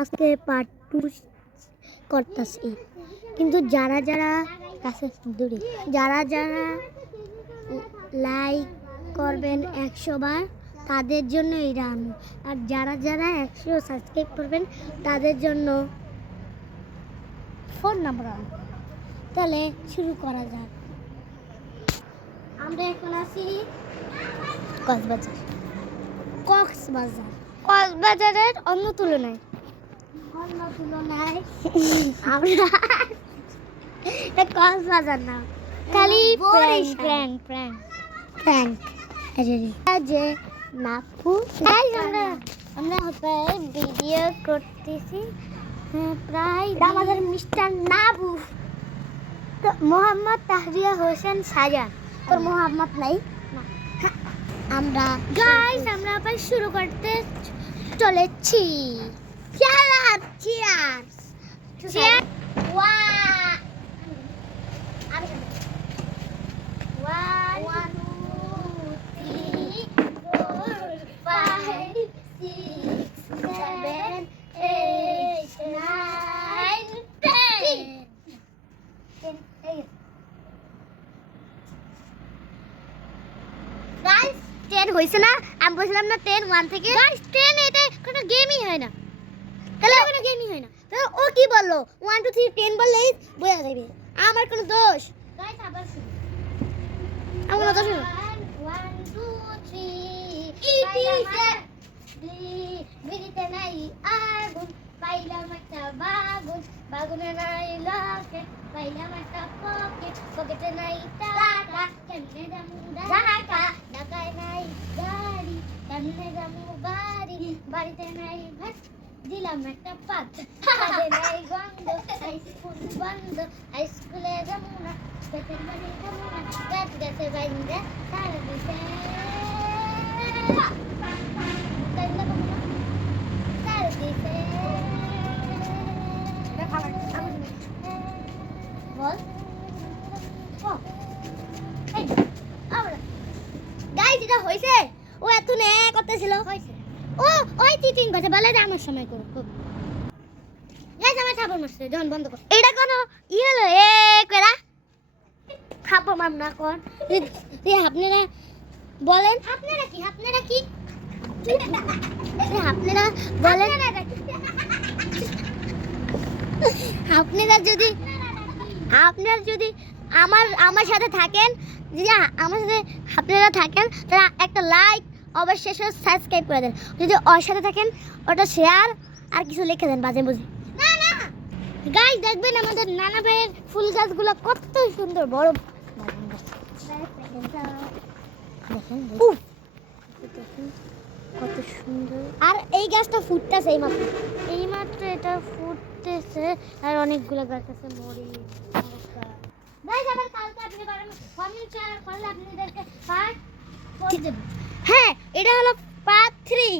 আজকে পার্ট 2 করতেছি, কিন্তু যারা যারা কাছে দূরে যারা যারা লাইক করবেন 100 বার তাদের জন্য এই রান, আর যারা যারা 100 সাবস্ক্রাইব করবেন তাদের জন্য ফোন নাম্বার আন। তাহলে শুরু করা যাক। আমরা এখন আছি কক্সবাজারের অন্য তুলনায় আমরা কক্সবাজার না, খালি প্র্যাঙ্ক যে নাপু আমরা ভিডিও করতেছি প্রায় আমাদের মিস্টার নাবু তো মোহাম্মদ তাহরিয়া হোসেন সাজান। তোর মোহাম্মদ নাই না। আমরা গাইস আমরা আবার শুরু করতে চলেছি। চিয়ার্স চিয়ার্স ওয়া আমি 1 2 3 4 5 6 7 8 9 10 গাইস 10 হইছে না? আমি বলছিলাম না 10 1 থেকে গাইস 10 এটা কোনো গেমই হয় না। তাহলে কোনো গেমই হয় না। তাহলে ও কি বললো 1 2 3 10 বললেই বোঝা যাবে। আমার কোনো দোষ গাইস আবার শুরু। আমার দোষ 1 2 3 ইটিসে বিরিতে নাই আগুন পাইলাম একটা বাগুন বাগুনে নাই লকে পাইলাম একটা পকেট পকেটে নাই টাকা কেমনে যামু ঢাকা ঢাকায় নাই গাড়ি কেমনে যামু বাড়ি বাড়িতে নাই ভাত দিলাম একটা পাত কাজে নাই গন্ধ হাইস্কুল বন্ধ হাইস্কুলে যামু না পেটের বাড়ি যামু না গাছ গাছে বাইন্দা সারা দিছে বল গাইস এটা হইছে ও এত নে করতেছিল হইছে ও ওই চিটিং করছে বলে যে আমার সময় করো গাইস আমার থাপড় মারছে যখন বন্ধ কর এটা কোন ই হলো এ কইরা থাপড় মার না কোন আপনারা বলেন আপনারা কি আপনারা বলেন আপনারা যদি আমার সাথে থাকেন, যদি আমার সাথে আপনারা থাকেন তারা একটা লাইক অবশ্যই সাবস্ক্রাইব করে দেন। যদি ওর সাথে থাকেন ওটা শেয়ার আর কিছু লিখে দেন বাজে বুঝি না না। গাইস দেখবেন আমাদের নানা ভাইয়ের ফুল গাছগুলো কত সুন্দর বড় দেখেন কত সুন্দর। আর এই গাছটা ফুটতেছে এইমাত্র এটা ফুটতেছে। আর অনেকগুলো গাছ আছে মরিচ গাইস আবার কালকে আপনি কমেন্ট শেয়ার করলে আপনাদেরকে পার্ট 4 দেব। হ্যাঁ এটা হলো পার্ট 3।